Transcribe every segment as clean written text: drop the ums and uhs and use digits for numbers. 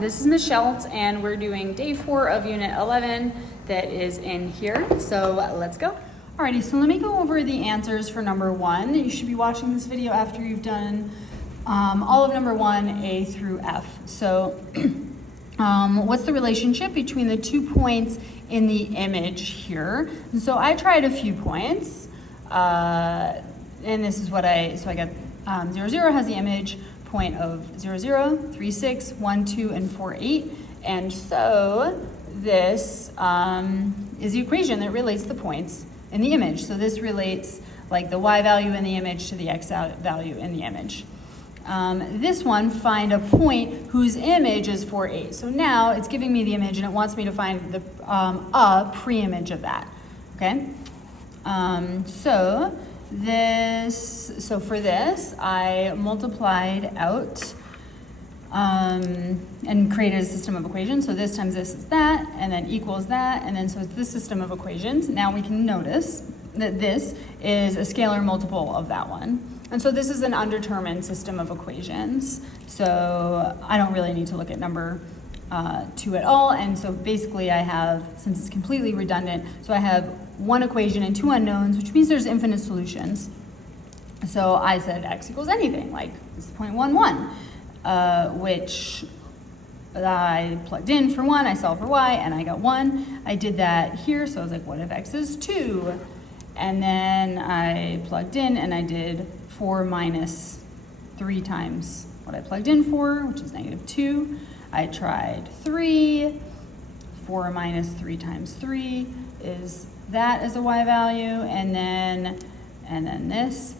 this is Ms. Schelt, and we're doing day 4 of Unit 11 that is in here. So let's go. Alrighty, so let me go over the answers for number 1. You should be watching this video after you've done all of number 1, A through F. So what's the relationship between the 2 points in the image here? And so I tried a few points, and this is what I got 0, 0 has the image point of 0, 0, 3, 6, 1, 2, and 4, 8. And so this is the equation that relates the points in the image. So this relates like the y value in the image to the x value in the image. This one, find a point whose image is 4, 8. So now it's giving me the image and it wants me to find the a pre-image of that. Okay. So for this, I multiplied out and created a system of equations. So this times this is that, and then equals that, and then so it's this system of equations. Now we can notice that this is a scalar multiple of that one. And so this is an undetermined system of equations. So I don't really need to look at number 2 at all. And so basically I have, since it's completely redundant, so I have one equation and 2 unknowns, which means there's infinite solutions. So I said x equals anything, like this is 0.11, which I plugged in for 1, I solved for y, and I got 1. I did that here, so I was like, what if x is 2? And then I plugged in and I did 4 minus 3 times what I plugged in for, which is -2. I tried 3, 4 minus 3 times 3 is that as a y value, and then this.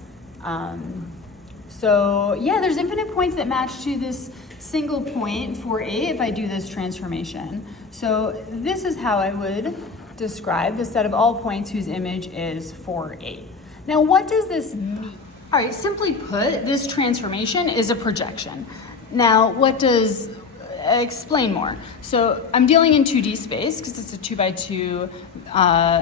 So yeah, there's infinite points that match to this single point 4, 8 if I do this transformation. So this is how I would describe the set of all points whose image is 4, 8. Now what does this mean? All right, simply put, this transformation is a projection. Now what does explain more. So I'm dealing in 2D space because it's a 2 by 2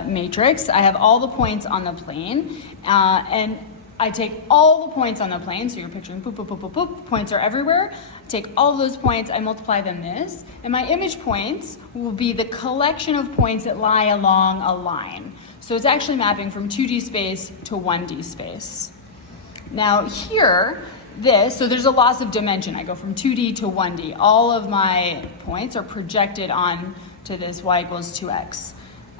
matrix. I have all the points on the plane, and I take all the points on the plane. So you're picturing boop, boop, boop, boop, boop. Points are everywhere. I take all of those points, I multiply them this, and my image points will be the collection of points that lie along a line. So it's actually mapping from 2D space to 1D space. Now here, so there's a loss of dimension. I go from 2D to 1D. All of my points are projected on to this y equals 2x.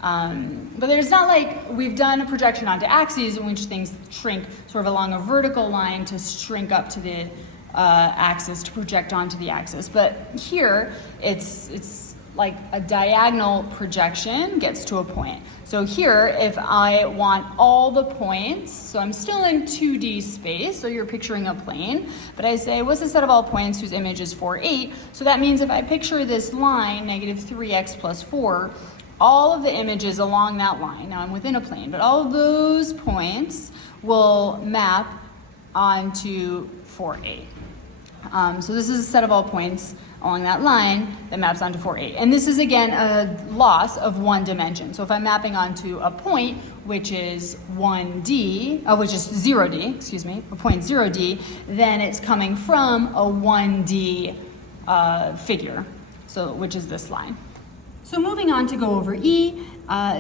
But there's not like we've done a projection onto axes in which things shrink sort of along a vertical line to shrink up to the axis to project onto the axis. But here it's like a diagonal projection gets to a point. So here, if I want all the points, so I'm still in 2D space, so you're picturing a plane, but I say, what's the set of all points whose image is 4, 8? So that means if I picture this line, -3x plus 4, all of the images along that line, now I'm within a plane, but all of those points will map onto 4, 8. So this is a set of all points along that line that maps onto 4, 8. And this is again a loss of 1 dimension. So if I'm mapping onto a point which is 1D, which is 0D, excuse me, a point 0D, then it's coming from a 1D figure, so which is this line. So moving on to go over E,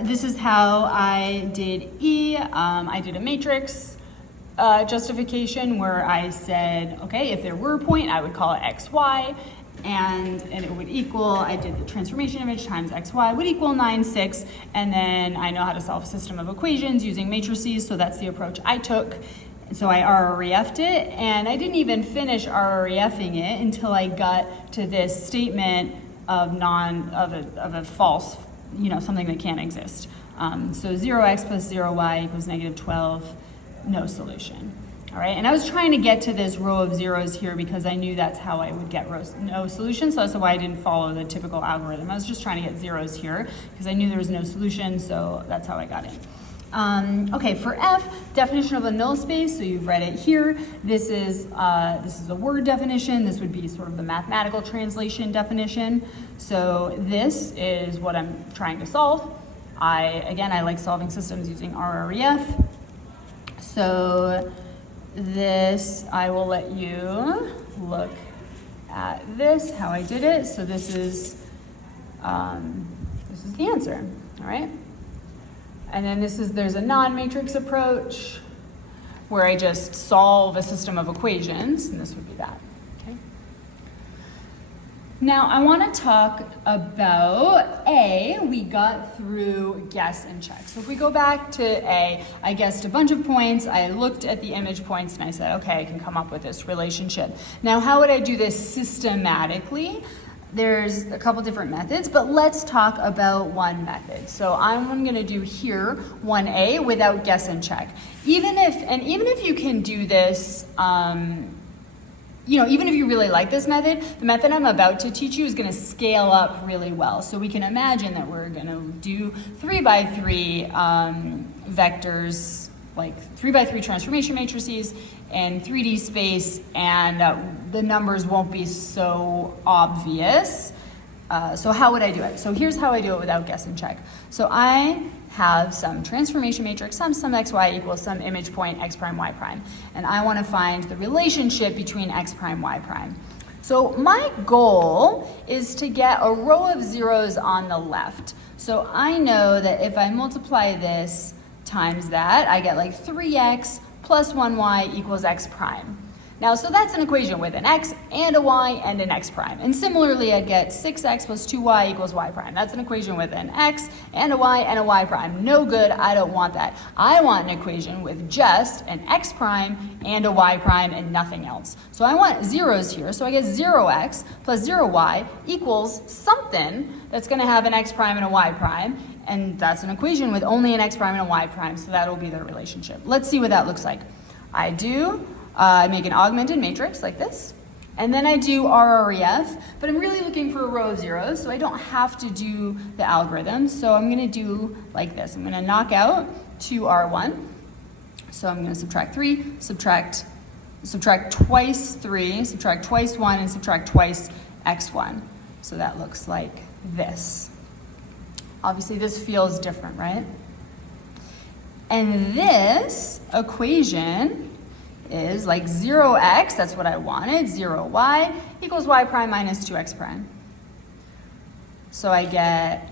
this is how I did E. I did a matrix justification where I said, okay, if there were a point, I would call it XY, and it would equal, I did the transformation image times XY would equal 9, 6, and then I know how to solve a system of equations using matrices, so that's the approach I took. So I RREF'd it, and I didn't even finish RREF'ing it until I got to this statement of a false, something that can't exist. So 0x plus 0y equals -12, no solution. All right, and I was trying to get to this row of zeros here because I knew that's how I would get no solution, so that's why I didn't follow the typical algorithm. I was just trying to get zeros here because I knew there was no solution, so that's how I got it. Okay, for F, definition of a null space, so you've read it here. This is a word definition. This would be sort of the mathematical translation definition. So this is what I'm trying to solve. I like solving systems using RREF. So this, I will let you look at this, how I did it. So this is the answer, all right? And then there's a non-matrix approach where I just solve a system of equations, and this would be that, okay? Now I want to talk about A. We got through guess and check. So if we go back to A, I guessed a bunch of points, I looked at the image points, and I said, okay, I can come up with this relationship. Now how would I do this systematically? There's a couple different methods, but let's talk about one method. So I'm going to do here 1A without guess and check. Even if you can do this, even if you really like this method, the method I'm about to teach you is going to scale up really well. So we can imagine that we're going to do 3x3 vectors, like 3x3 transformation matrices in 3D space, and the numbers won't be so obvious. So how would I do it? So here's how I do it without guess and check. So I have some transformation matrix, some xy equals some image point x prime y prime, and I want to find the relationship between x prime y prime. So my goal is to get a row of zeros on the left. So I know that if I multiply this times that, I get like 3x plus 1y equals x prime. Now, so that's an equation with an x and a y and an x prime. And similarly, I'd get 6x plus 2y equals y prime. That's an equation with an x and a y prime. No good, I don't want that. I want an equation with just an x prime and a y prime and nothing else. So I want zeros here, so I get 0x plus 0y equals something that's gonna have an x prime and a y prime, and that's an equation with only an x prime and a y prime, so that'll be their relationship. Let's see what that looks like. I make an augmented matrix like this, and then I do RREF, but I'm really looking for a row of zeros, so I don't have to do the algorithm. So I'm gonna do like this. I'm gonna knock out 2R1. So I'm gonna subtract 3, subtract twice 3, subtract twice 1, and subtract twice x1. So that looks like this. Obviously this feels different, right? And this equation is like 0x, that's what I wanted, 0y equals y prime minus 2x prime. So I get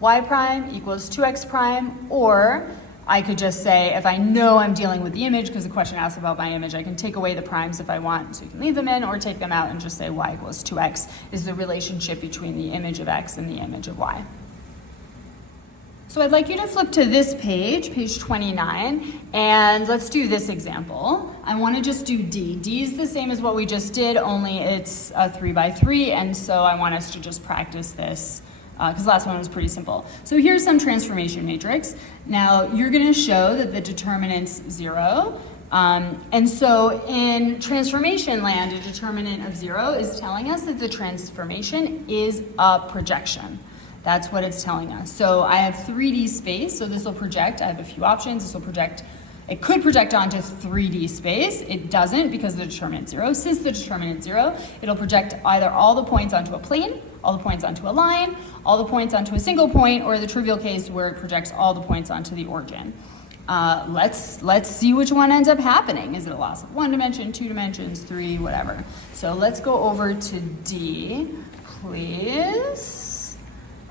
y prime equals 2x prime, or I could just say, if I know I'm dealing with the image, because the question asks about my image, I can take away the primes if I want, so you can leave them in, or take them out and just say y equals 2x is the relationship between the image of x and the image of y. So I'd like you to flip to this page, page 29, and let's do this example. I want to just do D. D is the same as what we just did, only it's a 3x3, and so I want us to just practice this because the last one was pretty simple. So here's some transformation matrix. Now you're going to show that the determinant's 0. And so in transformation land, a determinant of 0 is telling us that the transformation is a projection. That's what it's telling us. So I have 3D space, so this will project. I have a few options. This will project. It could project onto 3D space. It doesn't because the determinant's 0. Since the determinant's 0, it'll project either all the points onto a plane, all the points onto a line, all the points onto a single point, or the trivial case where it projects all the points onto the origin. Let's see which one ends up happening. Is it a loss of 1 dimension, 2 dimensions, 3, whatever. So let's go over to D, please.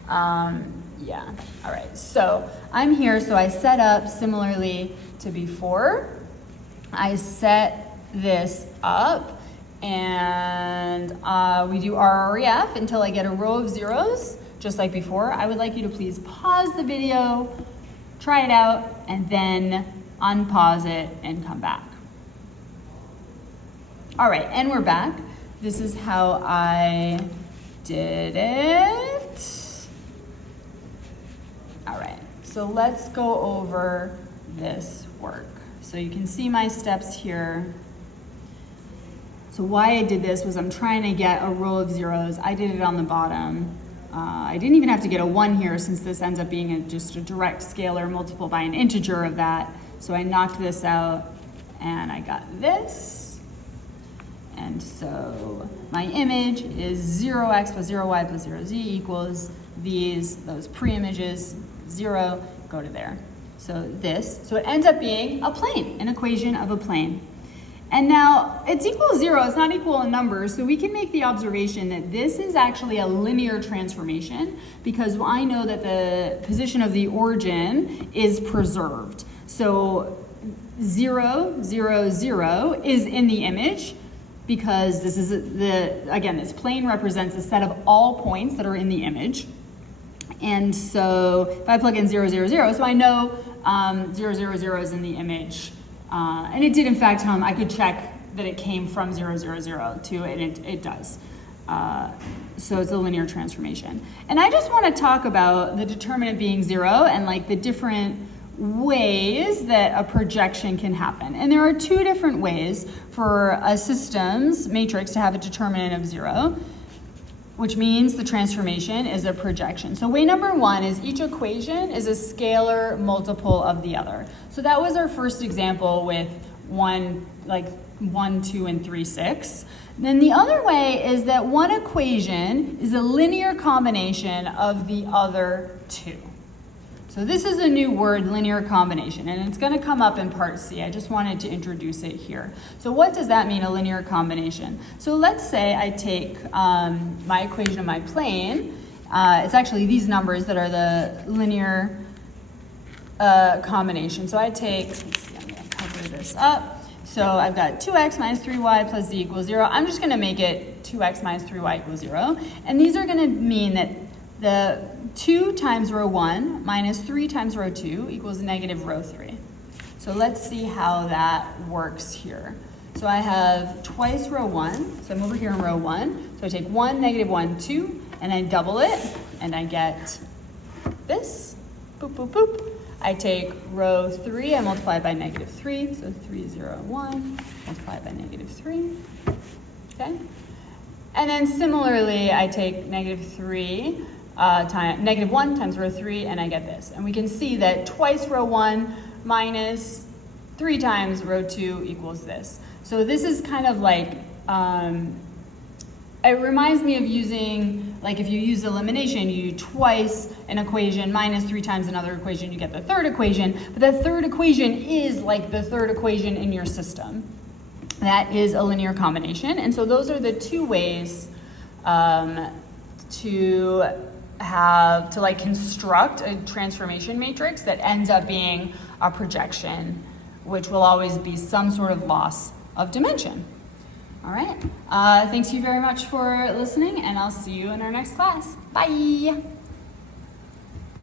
Yeah, all right, so I'm here, so I set up similarly to before. I set this up, and we do RREF until I get a row of zeros, just like before. I would like you to please pause the video, try it out, and then unpause it and come back. All right, and we're back. This is how I did it. All right, so let's go over this work. So you can see my steps here. So why I did this was I'm trying to get a row of zeros. I did it on the bottom. I didn't even have to get a 1 here since this ends up being just a direct scalar multiple by an integer of that. So I knocked this out and I got this. And so my image is 0x plus 0y plus 0z equals those pre-images, 0, go to there. So it ends up being a plane, an equation of a plane. And now it's equal to 0, it's not equal in numbers, so we can make the observation that this is actually a linear transformation because I know that the position of the origin is preserved. So 0, 0, 0 is in the image because this is again, this plane represents a set of all points that are in the image. And so if I plug in 0, 0, 0, so I know 0, 0, 0 is in the image. And it did in fact I could check that it came from 0, 0, 0 too, and it does. So it's a linear transformation. And I just want to talk about the determinant being 0 and like the different ways that a projection can happen. And there are two different ways for a system's matrix to have a determinant of 0, which means the transformation is a projection. So way number 1 is each equation is a scalar multiple of the other. So that was our first example with 1, 2, and 3, 6. Then the other way is that one equation is a linear combination of the other two. So this is a new word, linear combination, and it's going to come up in part C. I just wanted to introduce it here. So what does that mean, a linear combination? So let's say I take my equation of my plane. It's actually these numbers that are the linear combination. So I take, let's see, I'm going to cover this up. So I've got 2x minus 3y plus z equals 0. I'm just going to make it 2x minus 3y equals 0. And these are going to mean that the 2 times row 1 minus 3 times row 2 equals negative row 3. So let's see how that works here. So I have twice row 1, so I'm over here in row 1. So I take 1, negative 1, 2, and I double it, and I get this. Boop, boop, boop. I take row 3, I multiply it by negative 3, so 3, 0, 1, multiply it by negative 3, okay? And then similarly, I take negative 3, negative 1 times row 3, and I get this. And we can see that twice row 1 minus 3 times row 2 equals this. So this is kind of like, it reminds me of using, like if you use elimination, you do twice an equation minus 3 times another equation, you get the third equation. But that third equation is like the third equation in your system. That is a linear combination. And so those are the two ways to like construct a transformation matrix that ends up being a projection, which will always be some sort of loss of dimension. All right, thanks you very much for listening, and I'll see you in our next class. Bye.